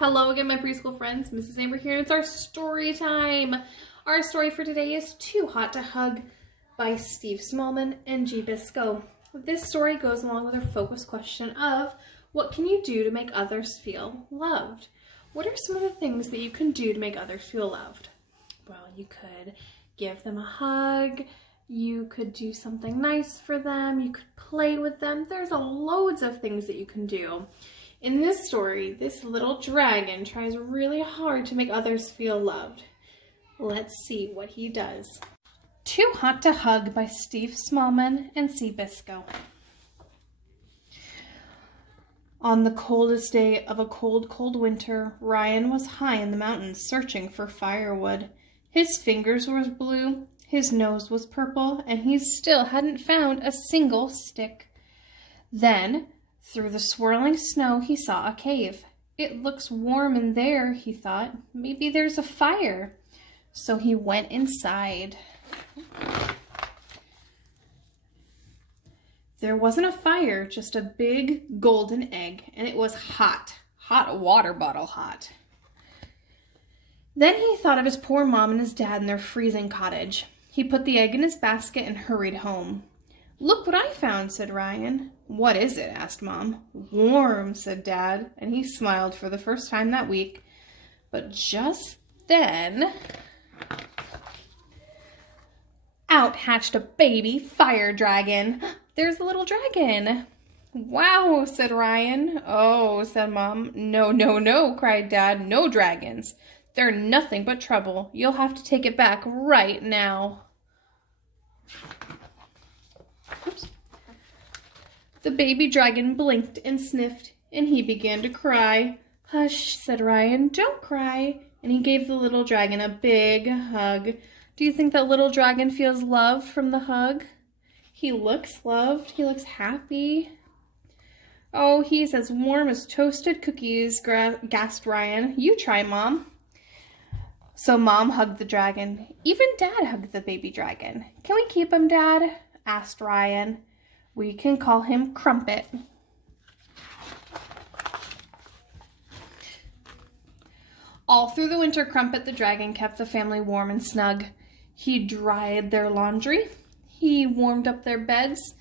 Hello again, my preschool friends. Mrs. Amber here, and it's our story time. Our story for today is Too Hot to Hug by Steve Smallman and Cee Biscoe. This story goes along with our focus question of what can you do to make others feel loved? What are some of the things that you can do to make others feel loved? Well, you could give them a hug. You could do something nice for them. You could play with them. There's loads of things that you can do. In this story, this little dragon tries really hard to make others feel loved. Let's see what he does. Too Hot to Hug by Steve Smallman and Cee Biscoe. On the coldest day of a cold, cold winter, Ryan was high in the mountains searching for firewood. His fingers were blue, his nose was purple, and he still hadn't found a single stick. Then, through the swirling snow, he saw a cave. It looks warm in there, he thought. Maybe there's a fire. So he went inside. There wasn't a fire, just a big golden egg, and it was hot. Hot water bottle hot. Then he thought of his poor mom and his dad in their freezing cottage. He put the egg in his basket and hurried home. "Look what I found," said Ryan. "What is it?" asked Mom. "Warm," said Dad, and he smiled for the first time that week. But just then, out hatched a baby fire dragon. "There's the little dragon." "Wow," said Ryan. "Oh," said Mom. "No, no, no," cried Dad. "No dragons. They're nothing but trouble. You'll have to take it back right now." Oops. The baby dragon blinked and sniffed, and he began to cry. "Hush," said Ryan. "Don't cry." And he gave the little dragon a big hug. Do you think that little dragon feels love from the hug? He looks loved. He looks happy. "Oh, he's as warm as toasted cookies," gasped Ryan. "You try, Mom." So Mom hugged the dragon. Even Dad hugged the baby dragon. "Can we keep him, Dad?" asked Ryan. "We can call him Crumpet." All through the winter, Crumpet the dragon kept the family warm and snug. He dried their laundry. He warmed up their beds.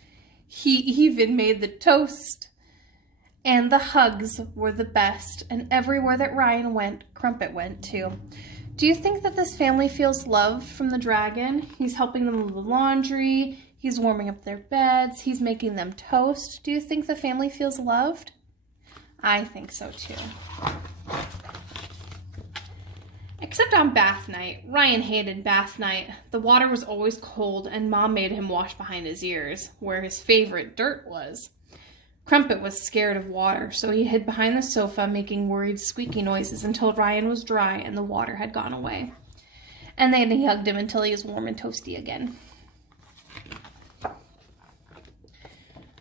He even made the toast. And the hugs were the best. And everywhere that Ryan went, Crumpet went too. Do you think that this family feels love from the dragon? He's helping them with the laundry. He's warming up their beds. He's making them toast. Do you think the family feels loved? I think so too. Except on bath night. Ryan hated bath night. The water was always cold, and Mom made him wash behind his ears, where his favorite dirt was. Crumpet was scared of water, so he hid behind the sofa, making worried, squeaky noises until Ryan was dry and the water had gone away. And then he hugged him until he was warm and toasty again.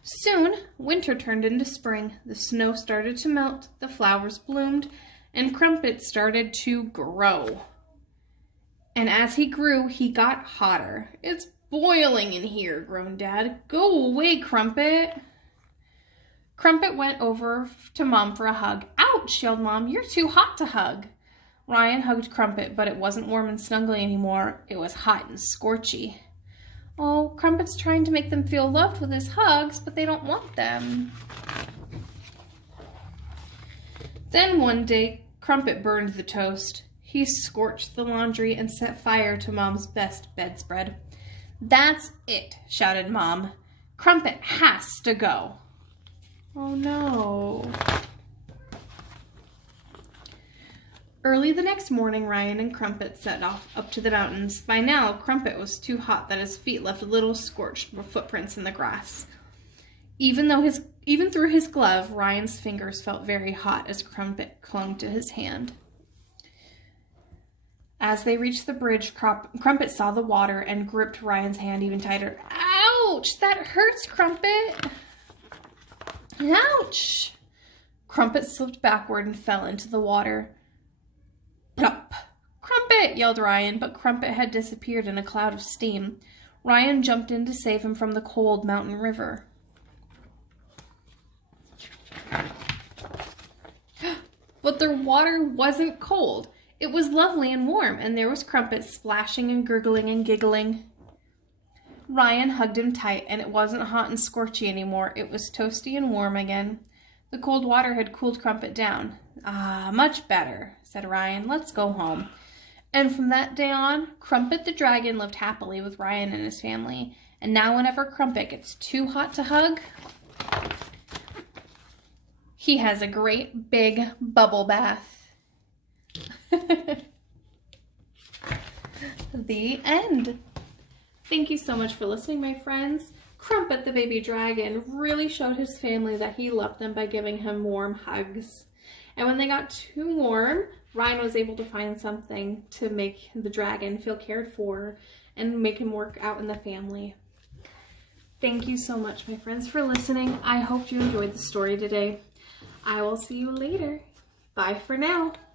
Soon, winter turned into spring. The snow started to melt, the flowers bloomed, and Crumpet started to grow. And as he grew, he got hotter. "It's boiling in here," groaned Dad. "Go away, Crumpet." Crumpet went over to Mom for a hug. "Ouch," yelled Mom. "You're too hot to hug." Ryan hugged Crumpet, but it wasn't warm and snuggly anymore. It was hot and scorchy. Oh, Crumpet's trying to make them feel loved with his hugs, but they don't want them. Then one day, Crumpet burned the toast. He scorched the laundry and set fire to Mom's best bedspread. "That's it," shouted Mom. "Crumpet has to go." Oh no. Early the next morning, Ryan and Crumpet set off up to the mountains. By now, Crumpet was too hot that his feet left little scorched footprints in the grass. Even through his glove, Ryan's fingers felt very hot as Crumpet clung to his hand. As they reached the bridge, Crumpet saw the water and gripped Ryan's hand even tighter. "Ouch! That hurts, Crumpet!" "Ouch!" Crumpet slipped backward and fell into the water. "Plop!" "Crumpet!" yelled Ryan, but Crumpet had disappeared in a cloud of steam. Ryan jumped in to save him from the cold mountain river. but their water wasn't cold. It was lovely and warm, and there was Crumpet splashing and gurgling and giggling. Ryan hugged him tight, and it wasn't hot and scorchy anymore. It was toasty and warm again. The cold water had cooled Crumpet down. "Ah, much better," said Ryan. "Let's go home." And from that day on, Crumpet the dragon lived happily with Ryan and his family. And now whenever Crumpet gets too hot to hug, he has a great big bubble bath. The end. Thank you so much for listening, my friends. Crumpet the baby dragon really showed his family that he loved them by giving him warm hugs. And when they got too warm, Ryan was able to find something to make the dragon feel cared for and make him work out in the family. Thank you so much, my friends, for listening. I hope you enjoyed the story today. I will see you later. Bye for now.